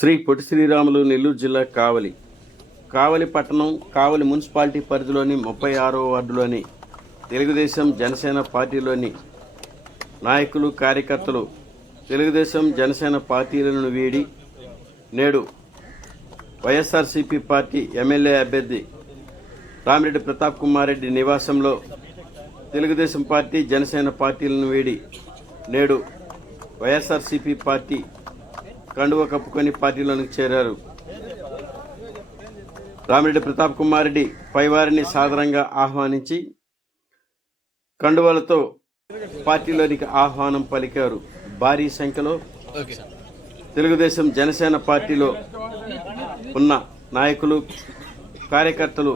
శ్రీ పొట్టి శ్రీరాములు నెల్లూరు జిల్లా కావలి పట్టణం కావలి మున్సిపాలిటీ పరిధిలోని 36వ వార్డులోని తెలుగుదేశం జనసేన పార్టీలోని నాయకులు కార్యకర్తలు తెలుగుదేశం జనసేన పార్టీలను వీడి నేడు వైఎస్ఆర్సీపీ పార్టీ ఎమ్మెల్యే అభ్యర్థి రామిరెడ్డి ప్రతాప్ కుమార్ రెడ్డి నివాసంలో తెలుగుదేశం పార్టీ జనసేన పార్టీలను వీడి నేడు వైఎస్ఆర్సీపీ పార్టీ కండువ కప్పుకొని పార్టీలోనికి చేరారు. రామిరెడ్డి ప్రతాప్ కుమార్ రెడ్డి పైవారిని సాదరంగా ఆహ్వానించి కండువలతో పార్టీలోనికి ఆహ్వానం పలికారు. భారీ సంఖ్యలో తెలుగుదేశం జనసేన పార్టీలో ఉన్న నాయకులు కార్యకర్తలు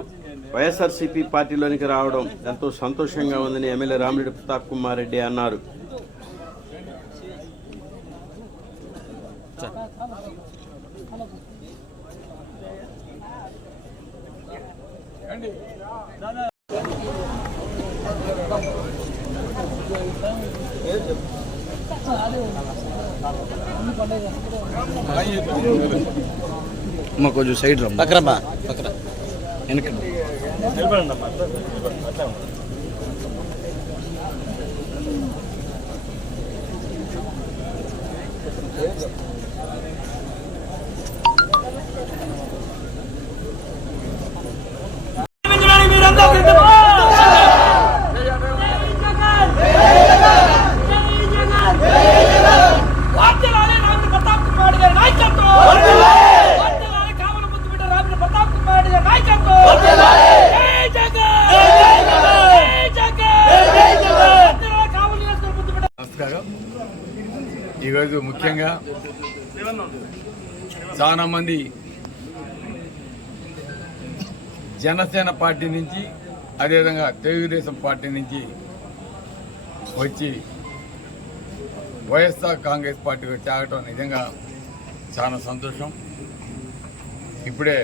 వైఎస్ఆర్సీపీ పార్టీలోనికి రావడం ఎంతో సంతోషంగా ఉందని ఎమ్మెల్యే రామిరెడ్డి ప్రతాప్ కుమార్ రెడ్డి అన్నారు. కొంచెం సైడ్ రా పక్కరమ్మా పక్కన వెనక ఈరోజు ముఖ్యంగా చాలా మంది జనసేన పార్టీ నుంచి అదేవిధంగా తెలుగుదేశం పార్టీ నుంచి వచ్చి వైఎస్ఆర్ కాంగ్రెస్ పార్టీకి చేరటం నిజంగా చాలా సంతోషం. ఇప్పుడే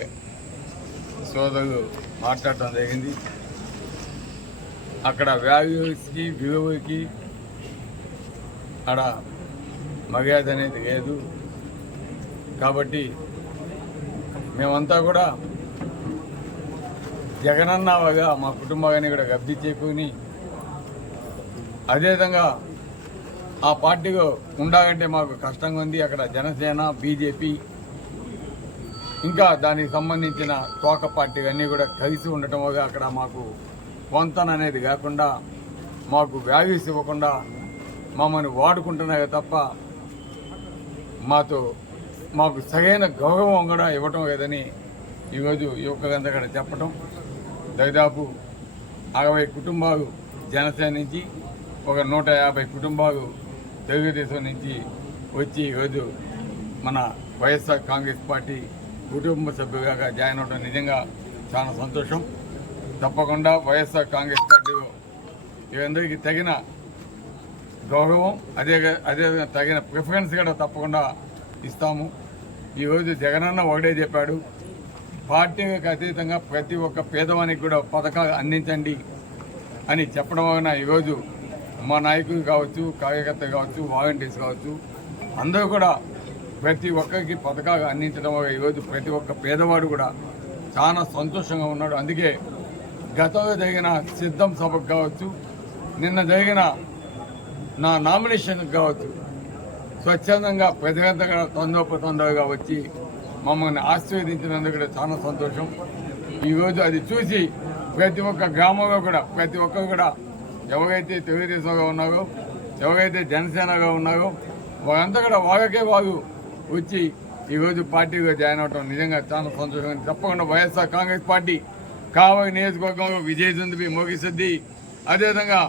సోదరులు మాట్లాడటం జరిగింది. అక్కడ వాల్యూస్కి విలువకి అక్కడ మర్యాద అనేది లేదు. కాబట్టి మేమంతా కూడా జగనన్నగా మా కుటుంబాన్ని కూడా గబ్ది చేకుని అదేవిధంగా ఆ పార్టీలో ఉండాలంటే మాకు కష్టంగా ఉంది. అక్కడ జనసేన బీజేపీ ఇంకా దానికి సంబంధించిన తోక పార్టీ అన్నీ కూడా కలిసి ఉండటం వల్ల అక్కడ మాకు వంతన అనేది కాకుండా మాకు వాల్యూస్ ఇవ్వకుండా మమ్మల్ని వాడుకుంటున్నాయి తప్ప మాకు సరైన గౌరవం కూడా ఇవ్వటం లేదని ఈరోజు యువకులంతా కూడా చెప్పటం. దాదాపు 60 కుటుంబాలు జనసేన నుంచి ఒక 150 కుటుంబాలు తెలుగుదేశం నుంచి వచ్చి ఈరోజు మన వైఎస్ఆర్ కాంగ్రెస్ పార్టీ కుటుంబ సభ్యులుగా జాయిన్ అవడం నిజంగా చాలా సంతోషం. తప్పకుండా వైఎస్ఆర్ కాంగ్రెస్ పార్టీలో ఇవందరికీ తగిన గౌరవం అదే తగిన ప్రిఫరెన్స్ కూడా తప్పకుండా ఇస్తాము. ఈరోజు జగనన్న ఒకటే చెప్పాడు, పార్టీలకు అతీతంగా ప్రతి ఒక్క పేదవానికి కూడా పథకాలు అందించండి అని చెప్పడం వలన ఈరోజు మా నాయకులు కావచ్చు, కార్యకర్తలు కావచ్చు, వాలంటీర్స్ కావచ్చు, అందరూ కూడా ప్రతి ఒక్కరికి పథకాలు అందించడం వల్ల ఈరోజు ప్రతి ఒక్క పేదవాడు కూడా చాలా సంతోషంగా ఉన్నాడు. అందుకే గతంలో జరిగిన సిద్ధం సభకు కావచ్చు, నిన్న జరిగిన నా నామినేషన్ కావచ్చు, స్వచ్ఛందంగా ప్రజలంతా కూడా తొందరగా వచ్చి మమ్మల్ని ఆశీర్వదించినందుకు కూడా చాలా సంతోషం. ఈరోజు అది చూసి ప్రతి ఒక్క గ్రామంలో కూడా ప్రతి ఒక్కరు కూడా ఎవరైతే తెలుగుదేశంగా ఉన్నారో, ఎవరైతే జనసేనగా ఉన్నారో వారంతా కూడా వాళ్ళకే వాళ్ళు వచ్చి ఈరోజు పార్టీగా జాయిన్ అవడం నిజంగా చాలా సంతోషం. తప్పకుండా వైఎస్ఆర్ కాంగ్రెస్ పార్టీ కావలి నియోజకవర్గంలో విజయదుందుబి మోగిస్తుంది. అదేవిధంగా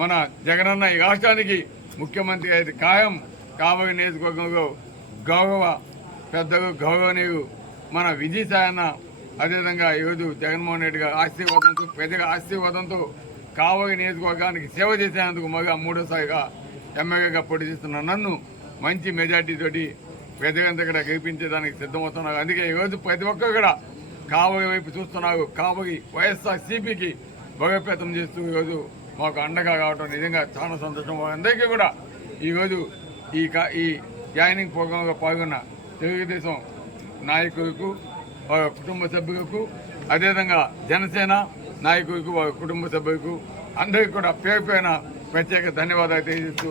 మన జగనన్న ఈ రాష్ట్రానికి ముఖ్యమంత్రి అయితే ఖాయం. కావలి నియోజకవర్గంలో గౌరవ పెద్దలు గౌరవనీయులు మన విజయసాయన్న అదేవిధంగా ఈరోజు జగన్మోహన్ రెడ్డి గారు ఆశీర్వాదంతో ప్రజల ఆశీర్వాదంతో కావలి నియోజకవర్గానికి సేవ చేసేందుకు మగా మూడోసారిగా ఎమ్మెల్యేగా పోటీ చేస్తున్న నన్ను మంచి మెజార్టీతోటి ప్రజలంతా కూడా గెలిపించేదానికి సిద్ధమవుతున్నారు. అందుకే ఈరోజు ప్రతి ఒక్కరు కూడా కావలి వైపు చూస్తున్నారు. కావలి వైఎస్ఆర్సీపీకి బలోపేతం చేస్తూ ఈరోజు మాకు అండగా కావడం నిజంగా చాలా సంతోషం. అందరికీ కూడా ఈరోజు ఈ జాయినింగ్ ప్రోగ్రాంలో పాల్గొన్న తెలుగుదేశం నాయకులకు వారి కుటుంబ సభ్యులకు, అదేవిధంగా జనసేన నాయకులకు వారి కుటుంబ సభ్యులకు అందరికీ కూడా పేరు పైన ప్రత్యేక ధన్యవాదాలు తెలియజేస్తూ